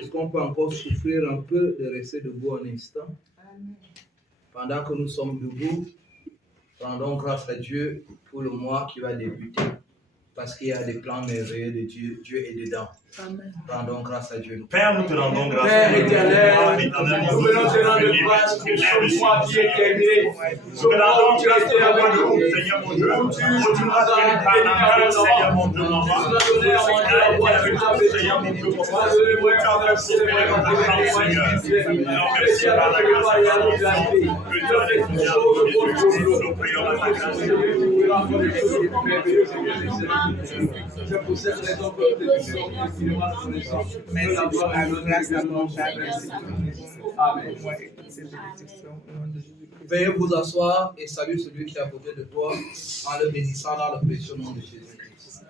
Est-ce qu'on peut encore souffrir un peu de rester debout un instant? Pendant que nous sommes debout, rendons grâce à Dieu pour le mois qui va débuter. Parce qu'il y a des plans merveilleux de Dieu. Dieu est dedans. Amen. Rendons grâce à Dieu. Père, nous te rendons grâce. Père éternel, nous venons te rendre grâce pour ce mois qui est terminé. Nous te rendons grâce pour le mois de août, Seigneur mon Dieu. Où tu nous as bénis par la main, Seigneur mon Dieu. Tu nous as donné à manger à boire, Seigneur mon Dieu. Tu as fait prospérer notre champ, Seigneur. Alors merci par la grâce et la bénédiction que tu as déposée en Jésus-Christ. Nous prions à ta grâce. C'est pour cette raison que nous te disons continuellement reconnaissant. Merci pour la grâce abondante. Amen. Veuillez vous asseoir et saluer celui qui est à côté de toi en le bénissant dans le précieux nom de Jésus-Christ.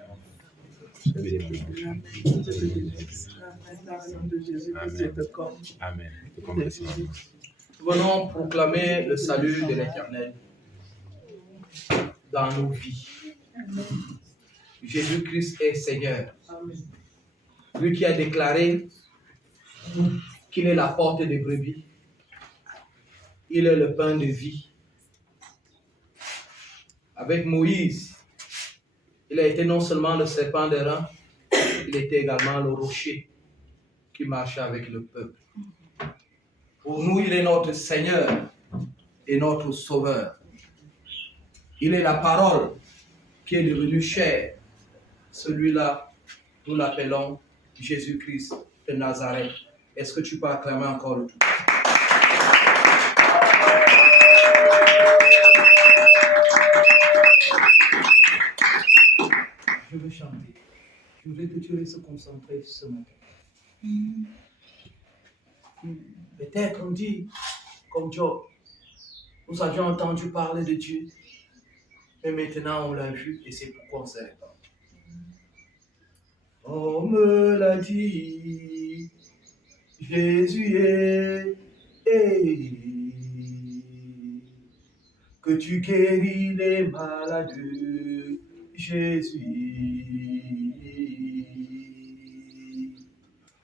Amen. Venons proclamer le salut de l'Éternel dans nos vies. Jésus-Christ est Seigneur. Lui qui a déclaré qu'il est la porte des brebis. Il est le pain de vie. Avec Moïse, il a été non seulement le serpent d'airain, il était également le rocher qui marchait avec le peuple. Pour nous, il est notre Seigneur et notre Sauveur. Il est la parole qui est devenue chair. Celui-là, nous l'appelons Jésus-Christ de Nazareth. Est-ce que tu peux acclamer encore le tout? Je veux chanter. Je voudrais que tu restes concentré ce matin. Peut-être on dit, comme Job, nous avions entendu parler de Dieu, mais maintenant on l'a vu et c'est pourquoi on s'est répandu. On me l'a dit, Jésus est, que tu guéris les malades, Jésus.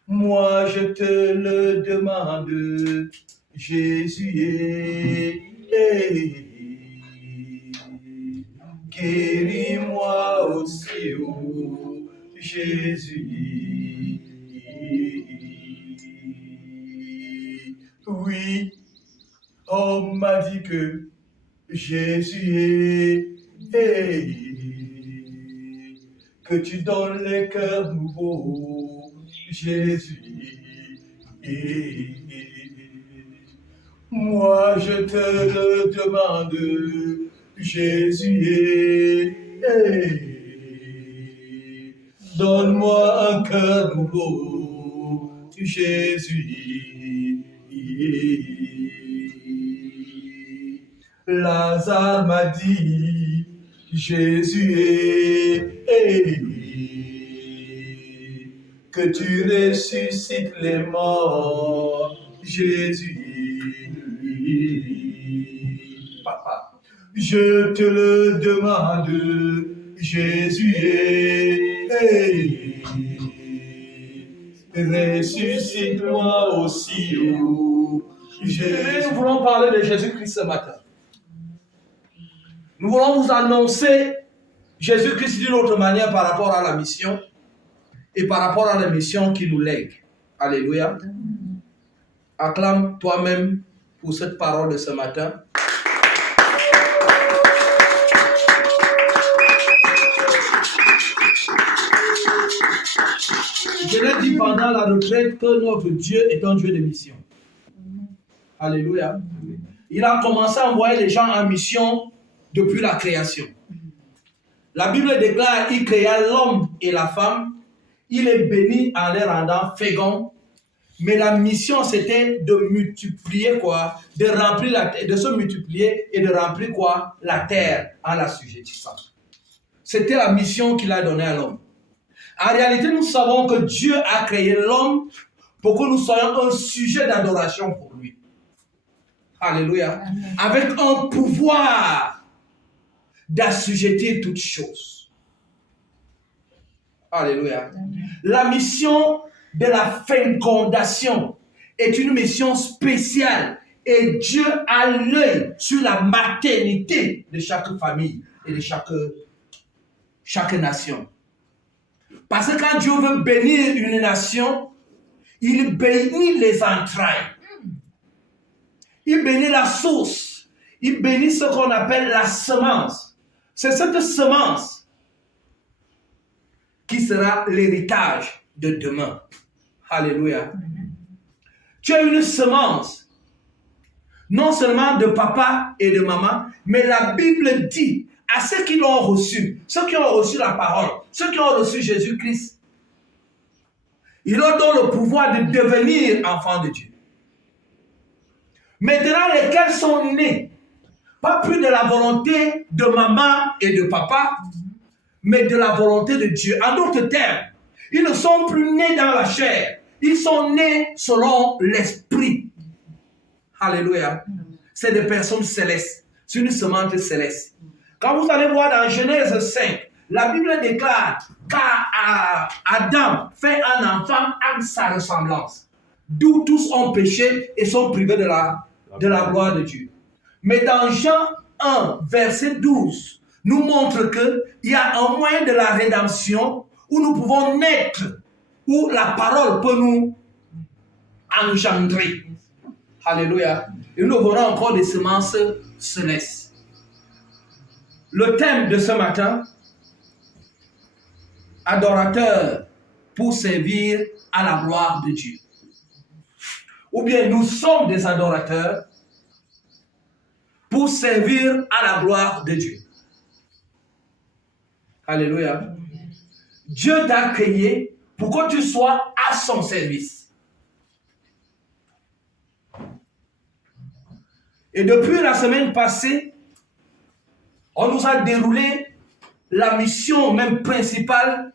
Moi je te le demande, Jésus est, guéris-moi aussi, oh, Jésus. Oui, on m'a dit que Jésus est, que tu donnes les cœurs nouveaux, Jésus. Moi je te le demande, Jésus. Donne-moi un cœur nouveau, Jésus. Lazare m'a dit, Jésus est, que tu ressuscites les morts, Jésus. Papa, je te le demande, Jésus est, ressuscite-moi aussi, oh, Jésus. Nous voulons parler de Jésus-Christ ce matin. Nous voulons vous annoncer Jésus-Christ d'une autre manière par rapport à la mission et par rapport à la mission qu'il nous lègue. Alléluia. Acclame toi-même pour cette parole de ce matin. Je l'ai dit pendant la retraite que notre Dieu est un Dieu de mission. Alléluia. Il a commencé à envoyer les gens en mission depuis la création. La Bible déclare qu'il créa l'homme et la femme. Il est béni en les rendant féconds. Mais la mission, c'était de multiplier quoi? De remplir la terre, de se multiplier et de remplir quoi? La terre en l'assujettissant. C'était la mission qu'il a donnée à l'homme. En réalité, nous savons que Dieu a créé l'homme pour que nous soyons un sujet d'adoration pour lui. Alléluia. Amen. Avec un pouvoir d'assujettir toutes choses. Alléluia. Amen. La mission de la fécondation est une mission spéciale et Dieu a l'œil sur la maternité de chaque famille et de chaque nation. Parce que quand Dieu veut bénir une nation, il bénit les entrailles. Il bénit la source. Il bénit ce qu'on appelle la semence. C'est cette semence qui sera l'héritage de demain. Alléluia. Tu as une semence, non seulement de papa et de maman, mais la Bible dit à ceux qui l'ont reçu, ceux qui ont reçu la parole, ceux qui ont reçu Jésus-Christ, il leur donne le pouvoir de devenir enfants de Dieu. Maintenant, lesquels sont nés, pas plus de la volonté de maman et de papa, mais de la volonté de Dieu. En d'autres termes, ils ne sont plus nés dans la chair, ils sont nés selon l'esprit. Alléluia. C'est des personnes célestes, c'est une semence céleste. Quand vous allez voir dans Genèse 5, la Bible déclare qu'Adam fait un enfant à sa ressemblance, d'où tous ont péché et sont privés de la gloire de Dieu. Mais dans Jean 1, verset 12, nous montre qu'il y a un moyen de la rédemption où nous pouvons naître, où la parole peut nous engendrer. Alléluia. Et nous verrons encore des semences célestes. Le thème de ce matin, adorateur pour servir à la gloire de Dieu. Ou bien nous sommes des adorateurs pour servir à la gloire de Dieu. Alléluia. Dieu t'a créé pour que tu sois à son service. Et depuis la semaine passée, on nous a déroulé la mission même principale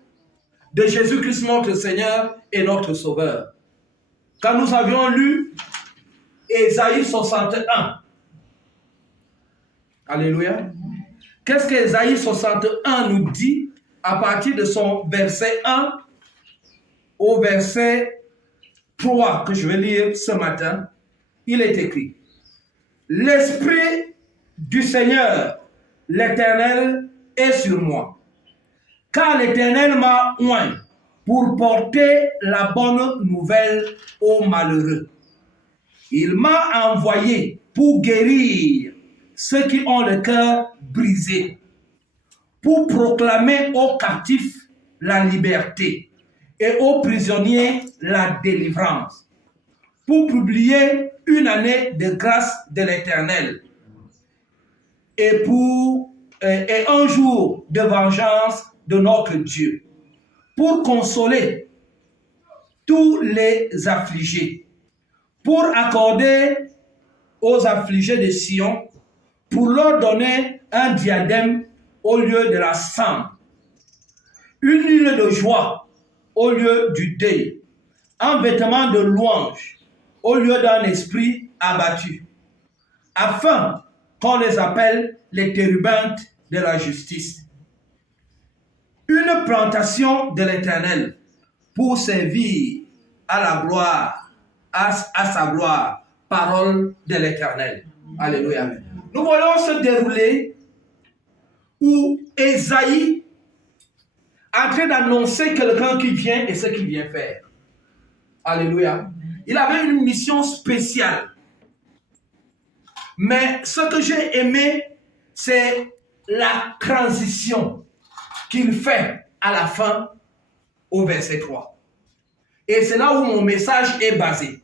de Jésus-Christ notre Seigneur et notre Sauveur. Quand nous avions lu Ésaïe 61. Alléluia. Qu'est-ce qu'Ésaïe 61 nous dit à partir de son verset 1 au verset 3 que je vais lire ce matin? Il est écrit: L'Esprit du Seigneur, l'Éternel, est sur moi, car l'Éternel m'a oint pour porter la bonne nouvelle aux malheureux. Il m'a envoyé pour guérir ceux qui ont le cœur brisé, pour proclamer aux captifs la liberté et aux prisonniers la délivrance, pour publier une année de grâce de l'Éternel et un jour de vengeance de notre Dieu, pour consoler tous les affligés, pour accorder aux affligés de Sion, pour leur donner un diadème au lieu de la cendre, une huile de joie au lieu du deuil, un vêtement de louange au lieu d'un esprit abattu, afin qu'on les appelle les térubintes de la justice. Une plantation de l'Éternel pour servir à la gloire, à sa gloire, parole de l'Éternel. Alléluia. Nous voyons se dérouler où Ésaïe est en train d'annoncer quelqu'un qui vient et ce qu'il vient faire. Alléluia. Il avait une mission spéciale. Mais ce que j'ai aimé, c'est la transition qu'il fait à la fin au verset 3. Et c'est là où mon message est basé.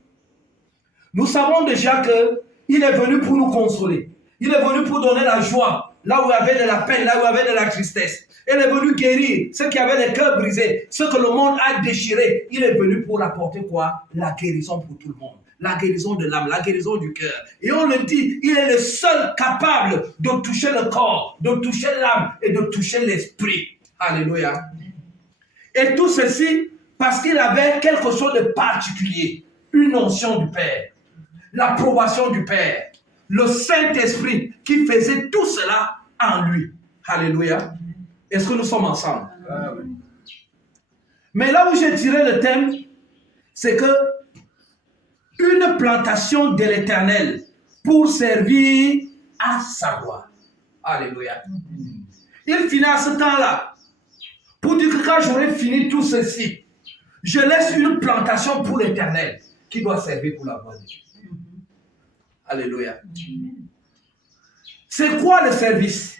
Nous savons déjà qu'il est venu pour nous consoler. Il est venu pour donner la joie, là où il y avait de la peine, là où il y avait de la tristesse. Il est venu guérir ceux qui avaient les cœurs brisés, ceux que le monde a déchirés. Il est venu pour apporter quoi? La guérison pour tout le monde. La guérison de l'âme, la guérison du cœur. Et on le dit, il est le seul capable de toucher le corps, de toucher l'âme et de toucher l'esprit. Alléluia. Et tout ceci parce qu'il avait quelque chose de particulier. Une onction du Père. L'approbation du Père. Le Saint-Esprit qui faisait tout cela en lui. Alléluia. Est-ce que nous sommes ensemble? Mais là où j'ai tiré le thème, c'est que une plantation de l'Éternel pour servir à sa gloire. Alléluia. Il finit à ce temps-là pour dire que quand j'aurai fini tout ceci, je laisse une plantation pour l'Éternel qui doit servir pour la gloire de Dieu. Alléluia. C'est quoi le service?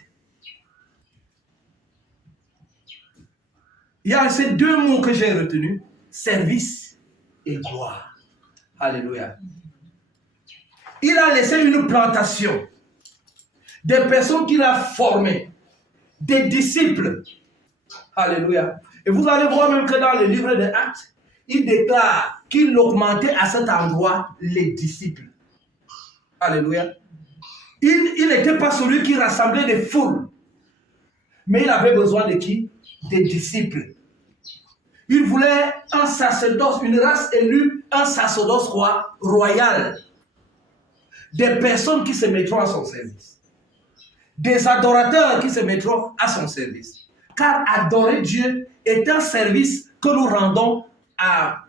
Il y a ces deux mots que j'ai retenus, service et gloire. Alléluia. Il a laissé une plantation, des personnes qu'il a formées, des disciples. Alléluia. Et vous allez voir même que dans le livre des Actes, il déclare qu'il augmentait à cet endroit les disciples. Alléluia. Il n'était pas celui qui rassemblait des foules, mais il avait besoin de qui? Des disciples. Il voulait un sacerdoce, une race élue, un sacerdoce royal. Des personnes qui se mettront à son service. Des adorateurs qui se mettront à son service. Car adorer Dieu est un service que nous rendons à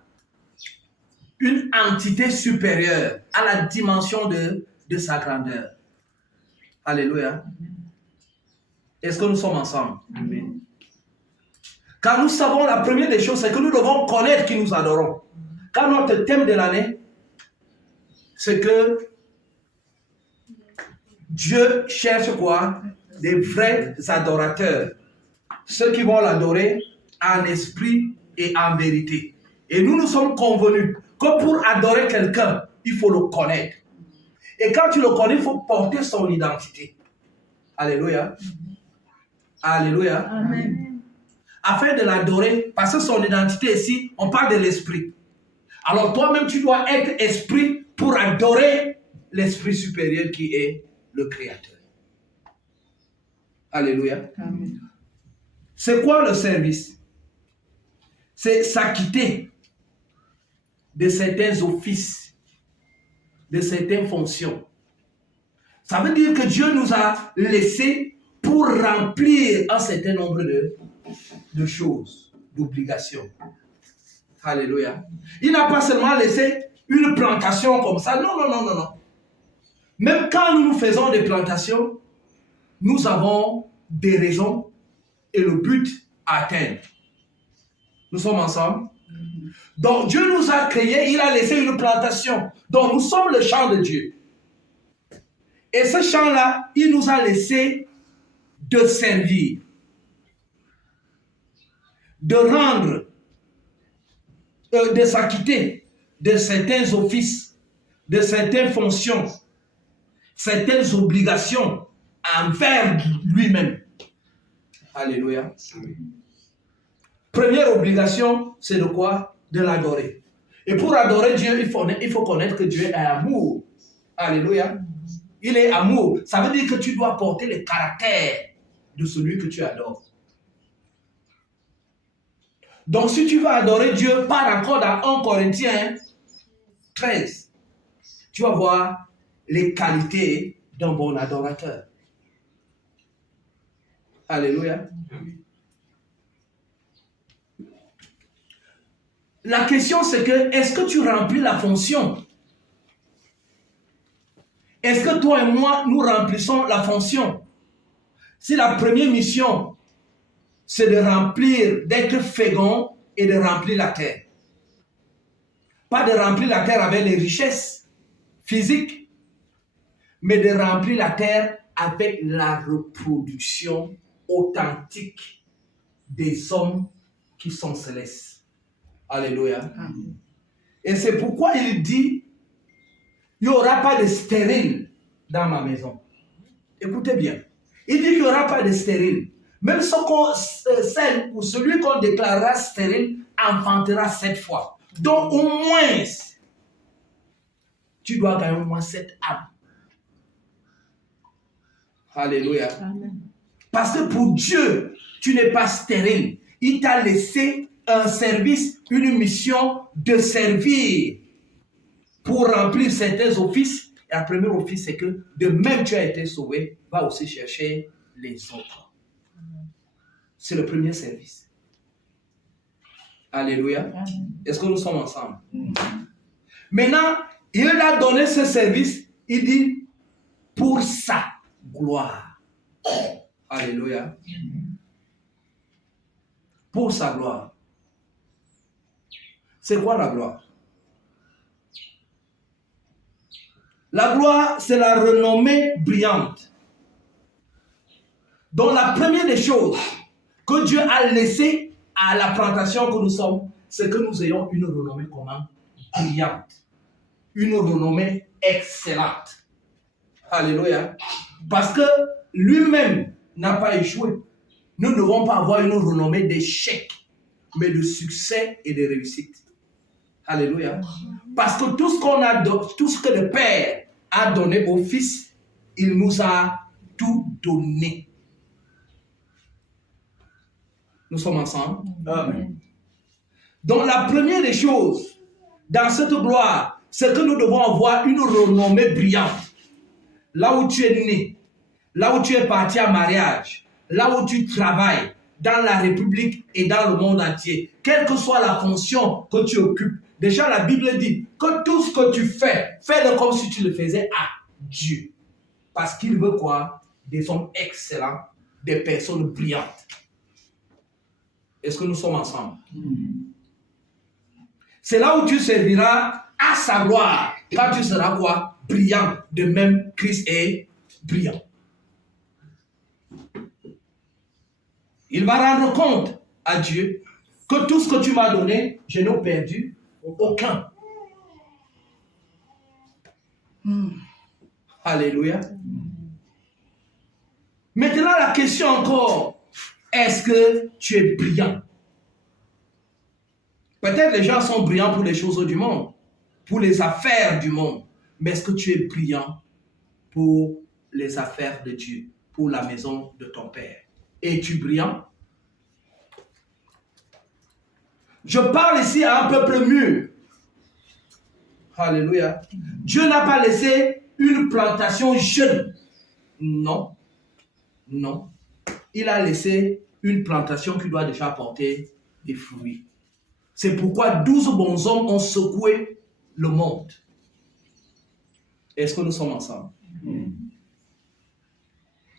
une entité supérieure, à la dimension de sa grandeur. Alléluia. Est-ce que nous sommes ensemble? Amen. Car nous savons, la première des choses, c'est que nous devons connaître qui nous adorons. Car notre thème de l'année, c'est que Dieu cherche quoi? Des vrais adorateurs. Ceux qui vont l'adorer en esprit et en vérité. Et nous sommes convenus que pour adorer quelqu'un, il faut le connaître. Et quand tu le connais, il faut porter son identité. Alléluia. Alléluia. Amen. Afin de l'adorer, parce que son identité ici, on parle de l'esprit. Alors toi-même, tu dois être esprit pour adorer l'esprit supérieur qui est le Créateur. Alléluia. Amen. C'est quoi le service? C'est s'acquitter de certains offices, de certaines fonctions. Ça veut dire que Dieu nous a laissés pour remplir un certain nombre de choses, d'obligations. Alléluia. Il n'a pas seulement laissé une plantation comme ça. Non, non, non, non, non. Même quand nous faisons des plantations, nous avons des raisons et le but à atteindre. Nous sommes ensemble. Donc Dieu nous a créés, il a laissé une plantation. Donc nous sommes le champ de Dieu. Et ce champ-là, il nous a laissé de servir, de rendre, de s'acquitter de certains offices, de certaines fonctions, certaines obligations envers lui-même. Alléluia. Première obligation, c'est de quoi? De l'adorer. Et pour adorer Dieu, il faut connaître que Dieu est amour. Alléluia. Il est amour. Ça veut dire que tu dois porter le caractère de celui que tu adores. Donc si tu vas adorer Dieu, pars encore dans 1 Corinthiens 13. Tu vas voir les qualités d'un bon adorateur. Alléluia. La question c'est que, est-ce que tu remplis la fonction? Est-ce que toi et moi, nous remplissons la fonction? Si la première mission, c'est de remplir, d'être fécond et de remplir la terre. Pas de remplir la terre avec les richesses physiques, mais de remplir la terre avec la reproduction authentique des hommes qui sont célestes. Alléluia. Amen. Et c'est pourquoi il dit, il n'y aura pas de stérile dans ma maison. Écoutez bien. Il dit qu'il n'y aura pas de stérile. Même celle ou celui qu'on déclarera stérile enfantera 7 fois. Donc au moins, tu dois gagner au moins 7 âmes. Alléluia. Amen. Parce que pour Dieu, tu n'es pas stérile. Il t'a laissé un service, une mission de servir pour remplir certains offices. Et le premier office, c'est que de même tu as été sauvé, va aussi chercher les autres. C'est le premier service. Alléluia. Est-ce que nous sommes ensemble? Maintenant, il a donné ce service, il dit, pour sa gloire. Alléluia. Pour sa gloire. C'est quoi la gloire? La gloire, c'est la renommée brillante. Donc la première des choses que Dieu a laissé à la plantation que nous sommes, c'est que nous ayons une renommée comment? Brillante. Une renommée excellente. Alléluia. Parce que lui-même n'a pas échoué. Nous ne devons pas avoir une renommée d'échec, mais de succès et de réussite. Alléluia. Parce que tout ce que le Père a donné au Fils, il nous a tout donné. Nous sommes ensemble. Amen. Donc la première des choses dans cette gloire, c'est que nous devons avoir une renommée brillante. Là où tu es né, là où tu es parti en mariage, là où tu travailles, dans la République et dans le monde entier, quelle que soit la fonction que tu occupes, déjà la Bible dit que tout ce que tu fais, fais-le comme si tu le faisais à Dieu. Parce qu'il veut quoi? Des hommes excellents, des personnes brillantes. Est-ce que nous sommes ensemble? C'est là où tu serviras à sa gloire, quand tu seras quoi? Brillant, de même Christ est brillant. Il va rendre compte à Dieu que tout ce que tu m'as donné, je n'ai perdu aucun. Alléluia. Maintenant, la question encore, est-ce que tu es brillant? Peut-être les gens sont brillants pour les choses du monde, pour les affaires du monde, mais est-ce que tu es brillant pour les affaires de Dieu, pour la maison de ton Père? Es-tu brillant? Je parle ici à un peuple mûr. Alléluia. Dieu n'a pas laissé une plantation jeune. Non. Non. Il a laissé une plantation qui doit déjà porter des fruits. C'est pourquoi 12 bons hommes ont secoué le monde. Est-ce que nous sommes ensemble?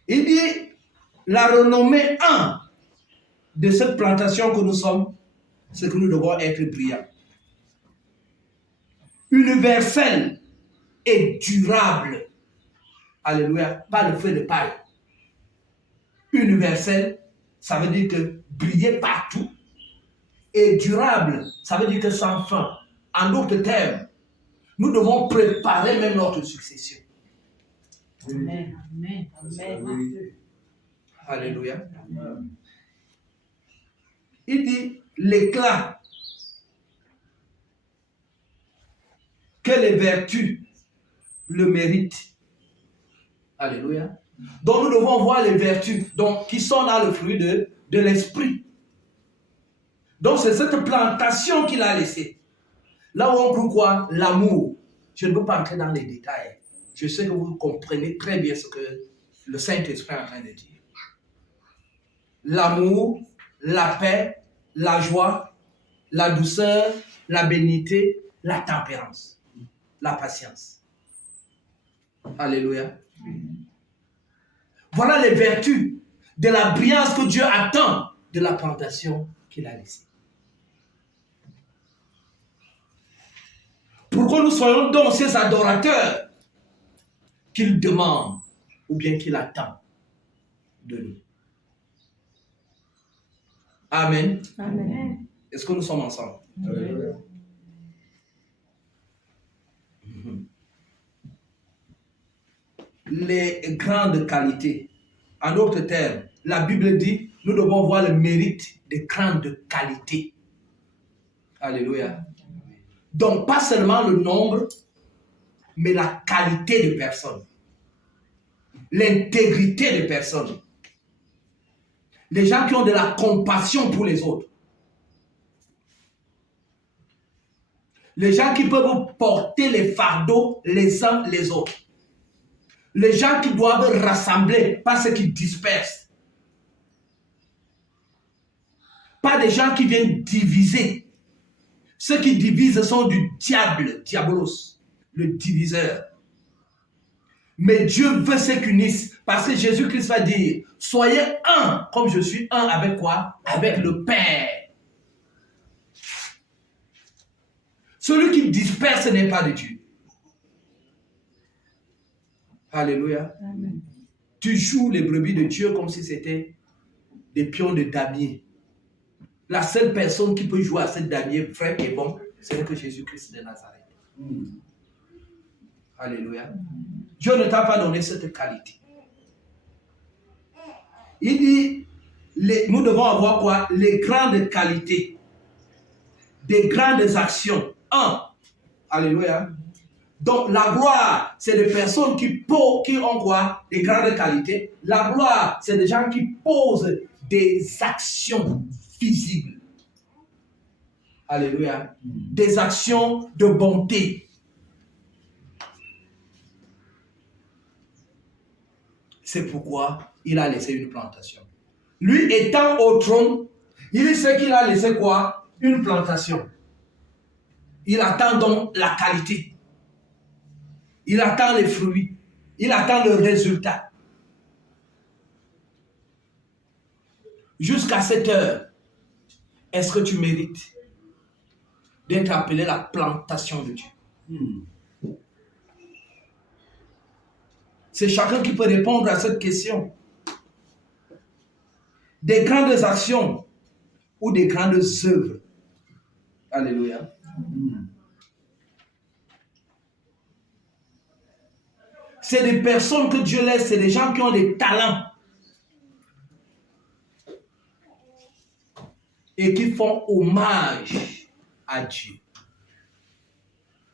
Il dit, la renommée 1 de cette plantation que nous sommes, c'est que nous devons être brillants. Universel et durable. Alléluia. Pas le feu de paille. Universel, ça veut dire que briller partout. Et durable, ça veut dire que sans fin. En d'autres termes, nous devons préparer même notre succession. Amen. Amen. Amen. Alléluia. Il dit l'éclat que les vertus le méritent. Alléluia. Donc nous devons voir les vertus qui sont dans le fruit de l'esprit. Donc c'est cette plantation qu'il a laissée. Là où on trouve quoi? L'amour. Je ne veux pas entrer dans les détails. Je sais que vous comprenez très bien ce que le Saint-Esprit est en train de dire. L'amour, la paix, la joie, la douceur, la bénignité, la tempérance, la patience. Alléluia. Voilà les vertus de la brillance que Dieu attend de la plantation qu'il a laissée. Pour que nous soyons donc ces adorateurs qu'il demande ou bien qu'il attend de nous. Amen. Amen. Est-ce que nous sommes ensemble? Amen. Les grandes qualités. En d'autres termes, la Bible dit, nous devons voir le mérite des grandes qualités. Alléluia. Donc, pas seulement le nombre, mais la qualité de personnes. L'intégrité de personnes. Les gens qui ont de la compassion pour les autres. Les gens qui peuvent porter les fardeaux les uns les autres. Les gens qui doivent rassembler, pas ceux qui dispersent. pas des gens qui viennent diviser. Ceux qui divisent sont du diable, diabolos, le diviseur. Mais Dieu veut ceux qui unissent, parce que Jésus-Christ va dire, soyez un, comme je suis un avec quoi? Avec le Père. Celui qui disperse n'est pas de Dieu. Alléluia. Amen. Tu joues les brebis de Dieu comme si c'était des pions de damier. La seule personne qui peut jouer à cette damier vrai et bon, c'est que Jésus-Christ de Nazareth. Alléluia. Dieu ne t'a pas donné cette qualité. Il dit, nous devons avoir quoi? Les grandes qualités, des grandes actions. Alléluia. Donc la gloire, c'est des personnes qui ont quoi? Des grandes qualités. La gloire, c'est des gens qui posent des actions visibles. Alléluia. Des actions de bonté. C'est pourquoi il a laissé une plantation. Lui étant au trône, il sait qu'il a laissé quoi? Une plantation. Il attend donc la qualité. Il attend les fruits. Il attend le résultat. Jusqu'à cette heure, est-ce que tu mérites d'être appelé la plantation de Dieu? C'est chacun qui peut répondre à cette question. Des grandes actions ou des grandes œuvres. Alléluia. C'est des personnes que Dieu laisse, c'est des gens qui ont des talents et qui font hommage à Dieu.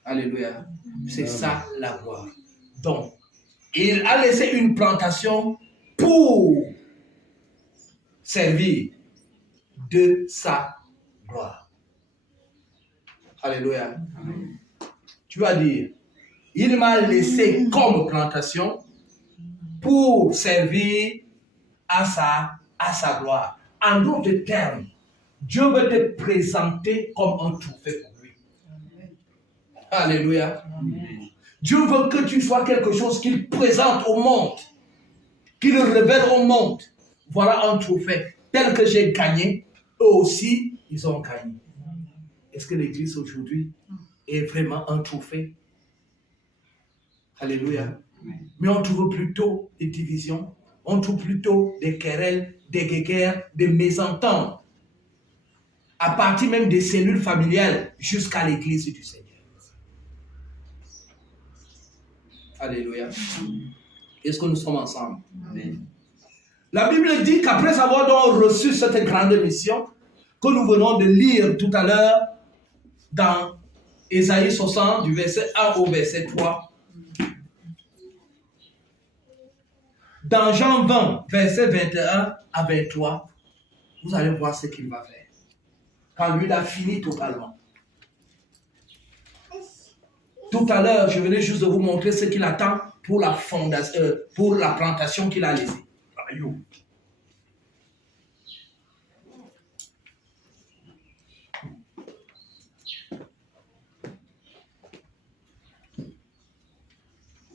Alléluia. C'est ça la gloire. Donc, il a laissé une plantation pour servir de sa gloire. Alléluia. Tu vas dire, il m'a laissé comme plantation pour servir à sa gloire. En d'autres termes, Dieu veut te présenter comme un trophée pour lui. Alléluia. Amen. Dieu veut que tu sois quelque chose qu'il présente au monde, qu'il révèle au monde. Voilà un trophée. Tel que j'ai gagné, eux aussi, ils ont gagné. Est-ce que l'église aujourd'hui est vraiment un trophée? Alléluia. Mais on trouve plutôt des divisions, on trouve plutôt des querelles, des guéguerres, des mésententes, à partir même des cellules familiales jusqu'à l'église du Seigneur. Alléluia. Est-ce que nous sommes ensemble? Amen. La Bible dit qu'après avoir donc reçu cette grande mission que nous venons de lire tout à l'heure dans Ésaïe 60 du verset 1 au verset 3, dans Jean 20 verset 21 à 23, vous allez voir ce qu'il va faire quand lui il a fini totalement. Tout à l'heure, je venais juste de vous montrer ce qu'il attend pour la fondation, pour la plantation qu'il a laissée.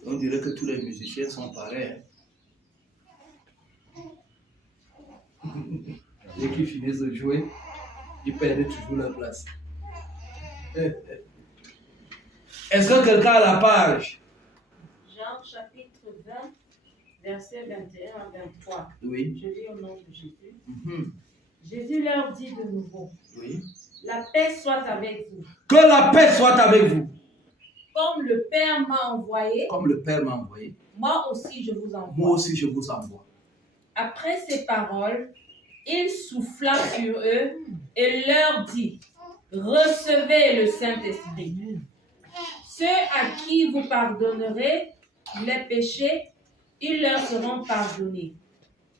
On dirait que tous les musiciens sont pareils. Dès qu'ils finissent de jouer, ils perdent toujours leur place. Est-ce que quelqu'un a la page? Jean chapitre 20, versets 21 à 23. Oui. Je lis au nom de Jésus. Jésus leur dit de nouveau, Oui. la paix soit avec vous. Que la paix soit avec vous. Comme le Père m'a envoyé, Comme le Père m'a envoyé, moi aussi je vous envoie. moi aussi je vous envoie. Après ces paroles, il souffla sur eux et leur dit, recevez le Saint-Esprit. Ceux à qui vous pardonnerez les péchés, ils leur seront pardonnés.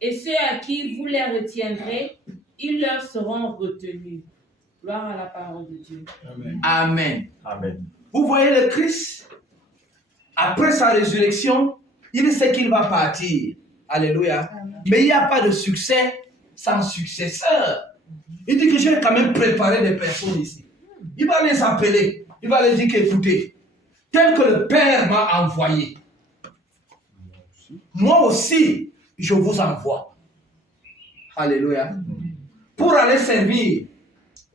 Et ceux à qui vous les retiendrez, ils leur seront retenus. Gloire à la parole de Dieu. Amen. Amen. Amen. Vous voyez le Christ, après sa résurrection, il sait qu'il va partir. Alléluia. Amen. Mais il n'y a pas de succès sans successeur. Il dit que j'ai quand même préparé des personnes ici. Il va les appeler. Il va les dire qu'écoutez, tel que le Père m'a envoyé, moi aussi, je vous envoie. Alléluia. Pour aller servir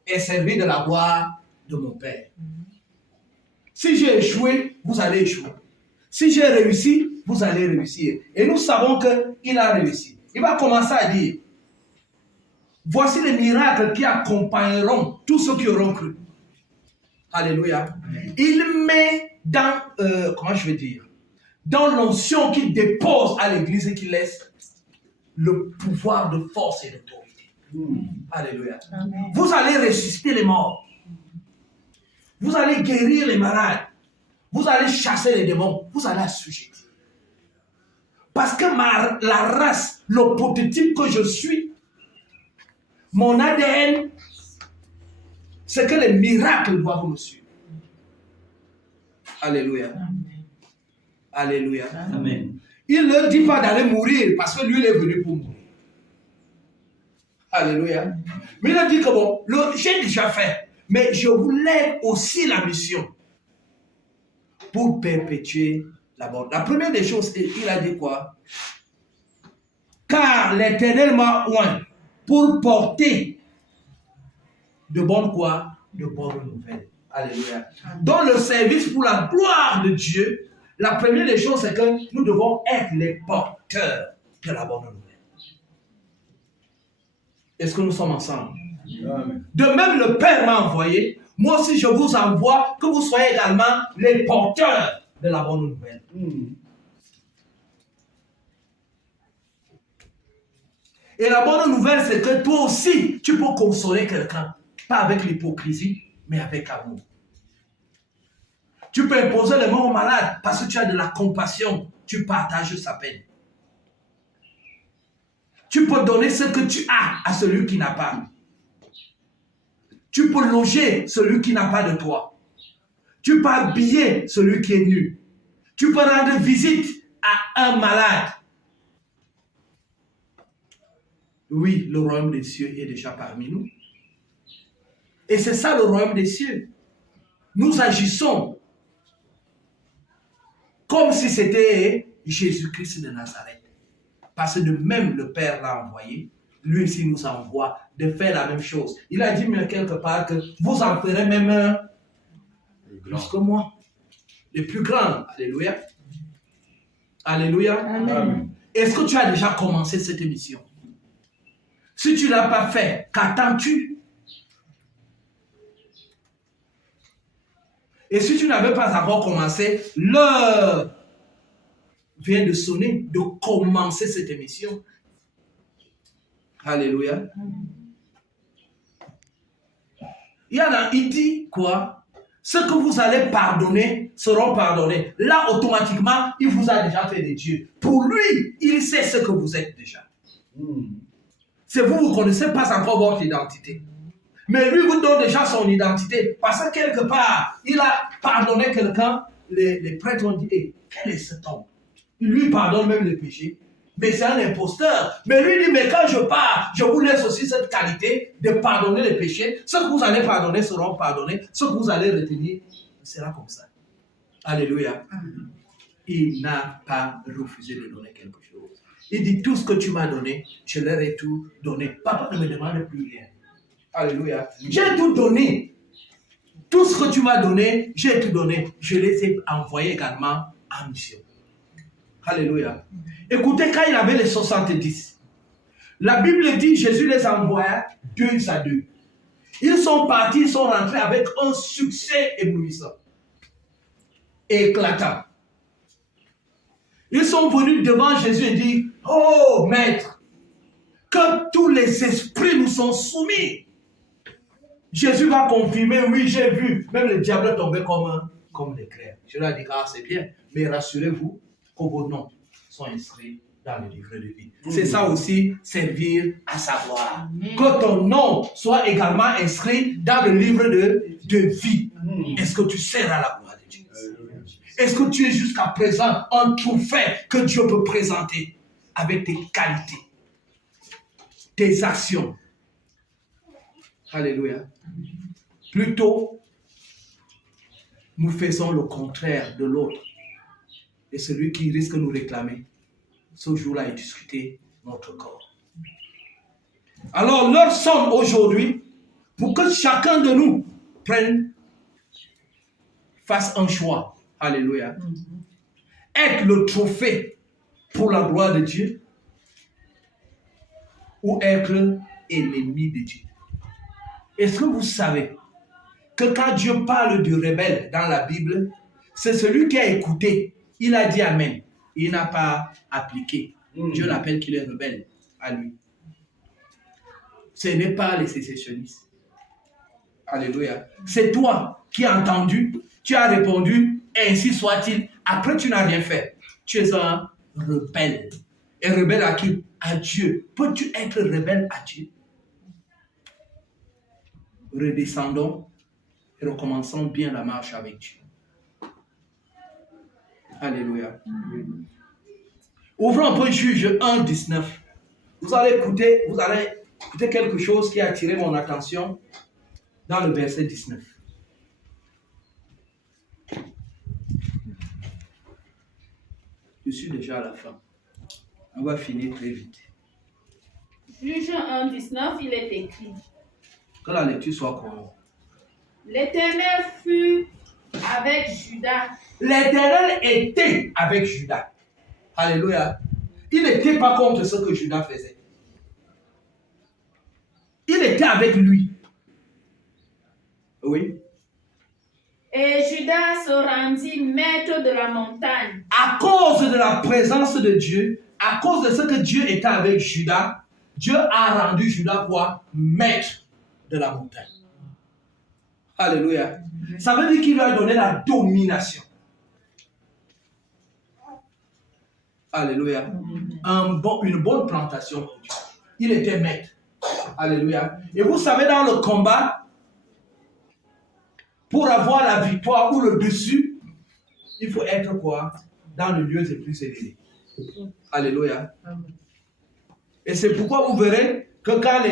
et servir de la gloire de mon Père. Si j'ai échoué, vous allez échouer. Si j'ai réussi, vous allez réussir. Et nous savons qu'il a réussi. Il va commencer à dire, voici les miracles qui accompagneront tous ceux qui auront cru. Alléluia. Il met dans, comment je vais dire, dans l'onction qu'il dépose à l'église et qu'il laisse le pouvoir de force et d'autorité. Alléluia. Amen. Vous allez ressusciter les morts. Vous allez guérir les malades. Vous allez chasser les démons. Vous allez assujettir. Parce que la race, le prototype que je suis, mon ADN, c'est que les miracles doivent me suivre. Alléluia. Amen. Alléluia. Amen. Il ne leur dit pas d'aller mourir parce que lui, il est venu pour mourir. Alléluia. Mais il leur dit que bon, j'ai déjà fait, mais je vous lègue aussi la mission pour perpétuer la bonne. La première des choses, il a dit quoi? Car l'Éternel m'a oint pour porter de bonnes quoi? De bonnes nouvelles. Alléluia. Dans le service pour la gloire de Dieu, la première des choses, c'est que nous devons être les porteurs de la bonne nouvelle. Est-ce que nous sommes ensemble? Amen. De même, le Père m'a envoyé. Moi aussi, je vous envoie que vous soyez également les porteurs de la bonne nouvelle. Et la bonne nouvelle, c'est que toi aussi, tu peux consoler quelqu'un. Pas avec l'hypocrisie, mais avec amour. Tu peux imposer les mains aux malades parce que tu as de la compassion. Tu partages sa peine. Tu peux donner ce que tu as à celui qui n'a pas. Tu peux loger celui qui n'a pas de toit. Tu peux habiller celui qui est nu. Tu peux rendre visite à un malade. Oui, le royaume des cieux est déjà parmi nous. Et c'est ça le royaume des cieux. Nous agissons comme si c'était Jésus-Christ de Nazareth. Parce que de même le Père l'a envoyé, lui aussi nous envoie de faire la même chose. Il a dit mais quelque part que vous en ferez même un plus que moi. Les plus grands. Alléluia. Alléluia. Amen. Est-ce que tu as déjà commencé cette émission? Si tu ne l'as pas fait, qu'attends-tu? Et si tu n'avais pas encore commencé, l'heure vient de sonner, de commencer cette émission. Alléluia. Il dit quoi? Ce que vous allez pardonner seront pardonnés. Là, automatiquement, il vous a déjà fait des dieux. Pour lui, il sait ce que vous êtes déjà. C'est vous ne connaissez pas encore votre identité. Mais lui vous donne déjà son identité. Parce que quelque part, il a pardonné quelqu'un. Les prêtres ont dit, hey, quel est cet homme? Il lui pardonne même les péchés. Mais c'est un imposteur. Mais lui dit, mais quand je pars, je vous laisse aussi cette qualité de pardonner les péchés. Ce que vous allez pardonner seront pardonnés. Ce que vous allez retenir sera comme ça. Alléluia. Il n'a pas refusé de donner quelque chose. Il dit, tout ce que tu m'as donné, je leur ai tout donné. Papa ne me demande plus rien. Alléluia. J'ai tout donné. Tout ce que tu m'as donné, j'ai tout donné. Je les ai envoyés également en mission. Alléluia. Écoutez, quand il avait les 70, la Bible dit, Jésus les envoya 2 à 2. Ils sont partis, ils sont rentrés avec un succès éblouissant, éclatant. Ils sont venus devant Jésus et dit, oh maître, que tous les esprits nous sont soumis. Jésus va confirmer, oui, j'ai vu, même le diable tombait comme des crêpes. Je leur ai dit, ah, c'est bien, mais rassurez-vous que vos noms sont inscrits dans le livre de vie. C'est ça aussi, servir à savoir. Que ton nom soit également inscrit dans le livre de vie. Est-ce que tu sers à la gloire de Dieu? Est-ce que tu es jusqu'à présent un trophée que Dieu peut présenter avec tes qualités, tes actions? Alléluia. Plutôt, nous faisons le contraire de l'autre. Et celui qui risque de nous réclamer, ce jour-là est discuté notre corps. Alors, l'heure sonne aujourd'hui pour que chacun de nous fasse un choix. Alléluia. Être le trophée pour la gloire de Dieu ou être ennemi de Dieu. Est-ce que vous savez que quand Dieu parle du rebelle dans la Bible, c'est celui qui a écouté, il a dit Amen, il n'a pas appliqué. Dieu l'appelle qu'il est rebelle à lui. Ce n'est pas les sécessionnistes. Alléluia. C'est toi qui as entendu, tu as répondu, ainsi soit-il. Après, tu n'as rien fait. Tu es un rebelle. Et rebelle à qui? À Dieu. Peux-tu être rebelle à Dieu? Redescendons et recommençons bien la marche avec Dieu. Alléluia. Ouvrons un peu Juge 1, 19. Vous allez écouter quelque chose qui a attiré mon attention dans le verset 19. Je suis déjà à la fin. On va finir très vite. Juge 1, 19, il est écrit. Que la lecture soit courante. L'Éternel fut avec Judas. L'Éternel était avec Judas. Alléluia. Il n'était pas contre ce que Judas faisait. Il était avec lui. Oui. Et Judas se rendit maître de la montagne. À cause de la présence de Dieu, à cause de ce que Dieu était avec Judas, Dieu a rendu Judas quoi? Maître de la montagne. Alléluia. Ça veut dire qu'il lui a donné la domination. Alléluia. Une bonne plantation pour Dieu. Il était maître. Alléluia. Et vous savez, dans le combat, pour avoir la victoire ou le dessus, il faut être quoi? Dans le lieu le plus élevé. Alléluia. Et c'est pourquoi vous verrez que quand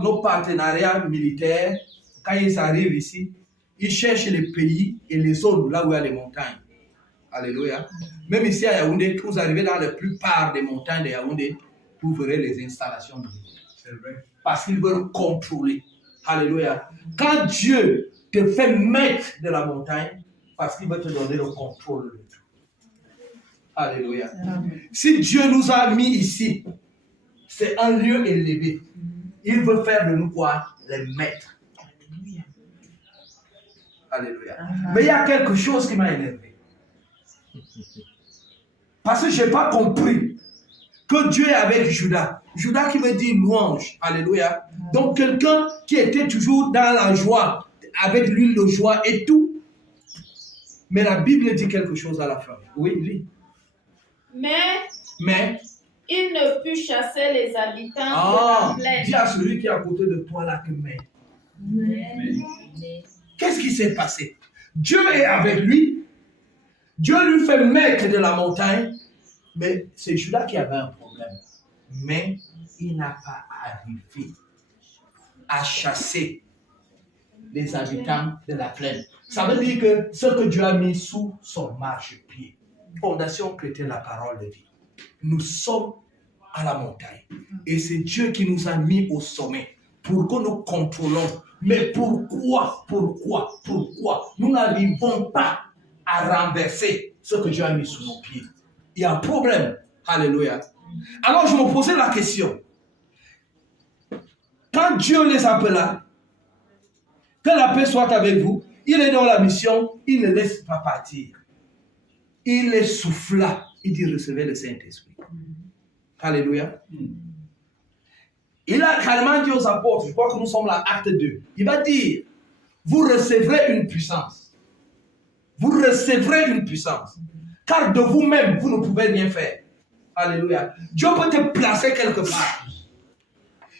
nos partenariats militaires, quand ils arrivent ici, ils cherchent les pays et les zones là où il y a les montagnes. Alléluia. Même ici à Yaoundé, vous arrivez dans la plupart des montagnes de Yaoundé, vous verrez les installations militaires. C'est vrai. Parce qu'ils veulent contrôler. Alléluia. Quand Dieu te fait maître de la montagne, parce qu'il veut te donner le contrôle de tout. Alléluia. Si Dieu nous a mis ici, c'est un lieu élevé. Il veut faire de nous quoi? Les maîtres. Alléluia. Mais il y a quelque chose qui m'a énervé. Parce que je n'ai pas compris que Dieu est avec Judas. Judas qui veut dire louange. Alléluia. Donc quelqu'un qui était toujours dans la joie, avec l'huile de joie et tout. Mais la Bible dit quelque chose à la fin. Oui, lis. Mais il ne put chasser les habitants de la plaine. Dis à celui qui est à côté de toi là que mais. Qu'est-ce qui s'est passé? Dieu est avec lui. Dieu lui fait maître de la montagne. Mais c'est Judas qui avait un problème. Mais il n'a pas arrivé à chasser les habitants de la plaine. Ça veut dire que ce que Dieu a mis sous son marchepied. Fondation chrétienne, la parole de vie. Nous sommes à la montagne. Et c'est Dieu qui nous a mis au sommet pour que nous contrôlons. Mais pourquoi nous n'arrivons pas à renverser ce que Dieu a mis sous nos pieds? Il y a un problème. Alléluia. Alors je me posais la question. Quand Dieu les appela, que la paix soit avec vous, il est dans la mission, il ne laisse pas partir. Il les souffla. Il dit recevez le Saint-Esprit. Alléluia. Il a carrément dit aux apôtres, je crois que nous sommes là, acte 2. Il va dire, vous recevrez une puissance. Vous recevrez une puissance. Car de vous-même, vous ne pouvez rien faire. Alléluia. Dieu peut te placer quelque part.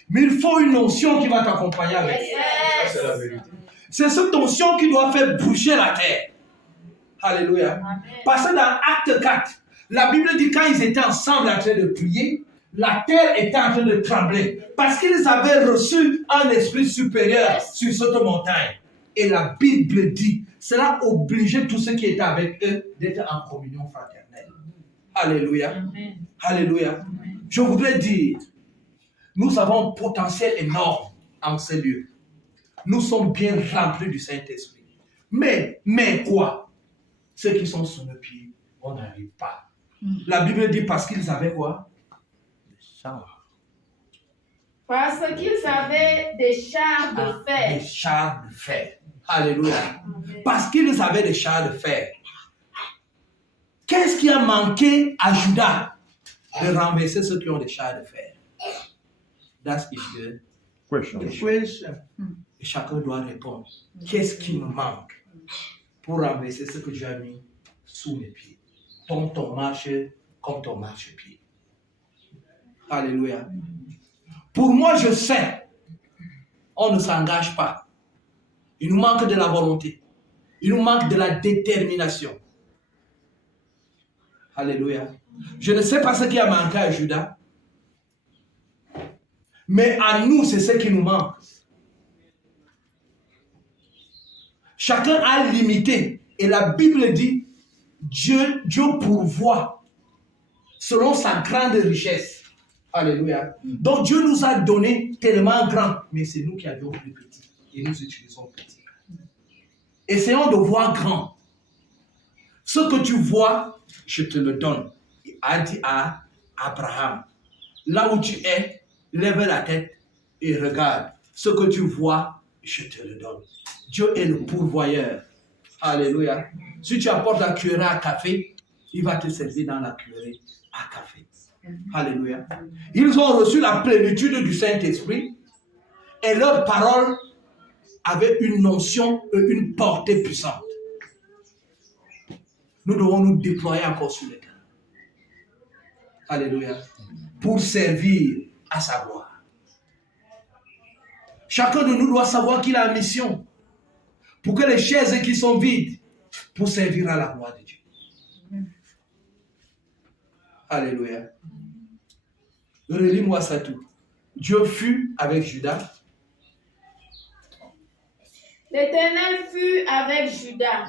Mais il faut une onction qui va t'accompagner avec. Yes. C'est la vérité. C'est cette onction qui doit faire bouger la terre. Alléluia. Amen. Parce que dans Acte 4, la Bible dit quand ils étaient ensemble en train de prier, la terre était en train de trembler parce qu'ils avaient reçu un esprit supérieur sur cette montagne. Et la Bible dit, cela obligeait tous ceux qui étaient avec eux d'être en communion fraternelle. Alléluia. Amen. Alléluia. Amen. Je voudrais dire, nous avons un potentiel énorme en ce lieu. Nous sommes bien remplis du Saint-Esprit. Mais quoi? Ceux qui sont sous nos pieds, on n'arrive pas. La Bible dit parce qu'ils avaient quoi? Des chars. Parce qu'ils avaient des chars de fer. Des chars de fer. Alléluia. Amen. Parce qu'ils avaient des chars de fer. Qu'est-ce qui a manqué à Judas de renverser ceux qui ont des chars de fer? That's the question. Et chacun doit répondre. Qu'est-ce qui me manque pour renverser ce que Dieu a mis sous mes pieds? Ton marche comme ton marche-pied. Alléluia. Pour moi, je sais, on ne s'engage pas. Il nous manque de la volonté. Il nous manque de la détermination. Alléluia. Je ne sais pas ce qui a manqué à Judas, mais à nous, c'est ce qui nous manque. Chacun a limité. Et la Bible dit, Dieu pourvoit selon sa grande richesse. Alléluia. Donc Dieu nous a donné tellement grand, mais c'est nous qui avions plus petit. Et nous utilisons petit. Essayons de voir grand. Ce que tu vois, je te le donne. Il a dit à Abraham, là où tu es, lève la tête et regarde. Ce que tu vois, je te le donne. Dieu est le pourvoyeur. Alléluia. Si tu apportes la cuillerée à café, il va te servir dans la cuillerée à café. Alléluia. Ils ont reçu la plénitude du Saint-Esprit et leur parole avait une notion et une portée puissante. Nous devons nous déployer encore sur le terrain. Alléluia. Pour servir à sa gloire. Chacun de nous doit savoir qu'il a une mission. Pour que les chaises qui sont vides, pour servir à la gloire de Dieu. Alléluia. Relis-moi ça tout. Dieu fut avec Judas. L'Éternel fut avec Judas.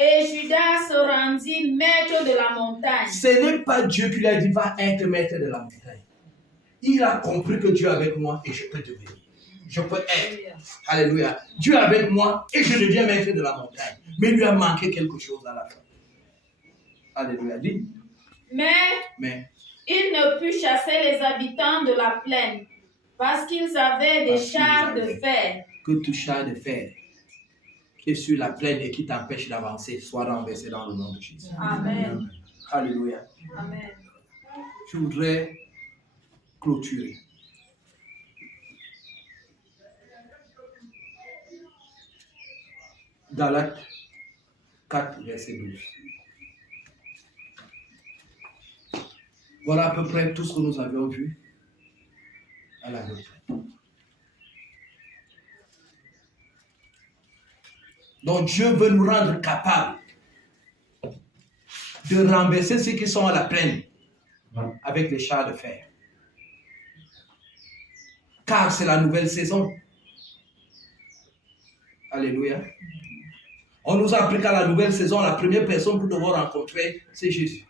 Et Judas se rendit maître de la montagne. Ce n'est pas Dieu qui lui a dit va être maître de la montagne. Il a compris que Dieu est avec moi et je peux devenir. Je peux être. Alléluia. Dieu est avec moi et je deviens maître de la montagne. Mais il lui a manqué quelque chose à la fin. Alléluia. Dis. Mais il ne put chasser les habitants de la plaine parce qu'ils avaient des chars de fer. Que tout char de fer qui est sur la plaine et qui t'empêche d'avancer soit renversé dans le nom de Jésus. Amen. Alléluia. Amen. Je voudrais clôturer. Galates 4, verset 12. Voilà à peu près tout ce que nous avions vu à la retraite. Donc Dieu veut nous rendre capables de renverser ceux qui sont à la plaine avec les chars de fer. Car c'est la nouvelle saison. Alléluia. On nous a appris qu'à la nouvelle saison, la première personne que nous devons rencontrer, c'est Jésus.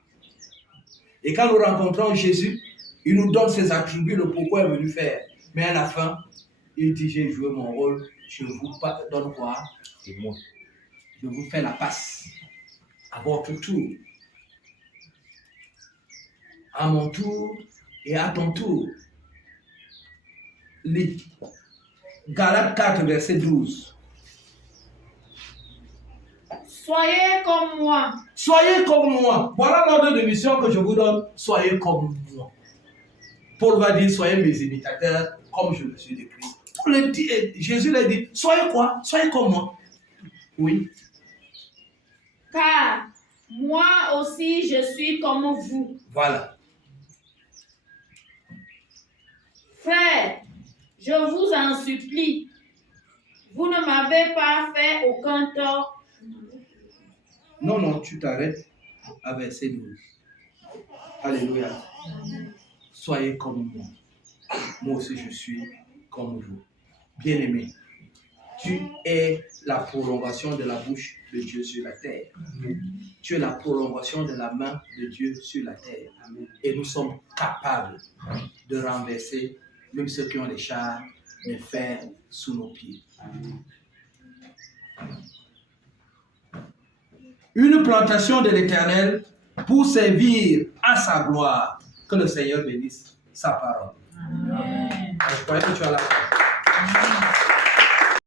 Et quand nous rencontrons Jésus, il nous donne ses attributs, le pourquoi il est venu faire. Mais à la fin, il dit, j'ai joué mon rôle, je vous donne quoi? C'est moi. Je vous fais la passe à votre tour. À mon tour et à ton tour. Lis. Galates 4, verset 12. Soyez comme moi. Soyez comme moi. Voilà l'ordre de mission que je vous donne. Soyez comme moi. Paul va dire, soyez mes imitateurs comme je le suis de Christ. Jésus l'a dit, soyez quoi? Soyez comme moi. Oui. Car moi aussi je suis comme vous. Voilà. Frères, je vous en supplie, vous ne m'avez pas fait aucun tort. Non, tu t'arrêtes à verset 12. Alléluia. soyez comme moi. Moi aussi, je suis comme vous. Bien-aimé, tu es la prolongation de la bouche de Dieu sur la terre. Tu es la prolongation de la main de Dieu sur la terre. Et nous sommes capables de renverser même ceux qui ont les chars de fer sous nos pieds. Une plantation de l'Éternel pour servir à sa gloire. Que le Seigneur bénisse sa parole. Amen. Je crois que tu as la parole.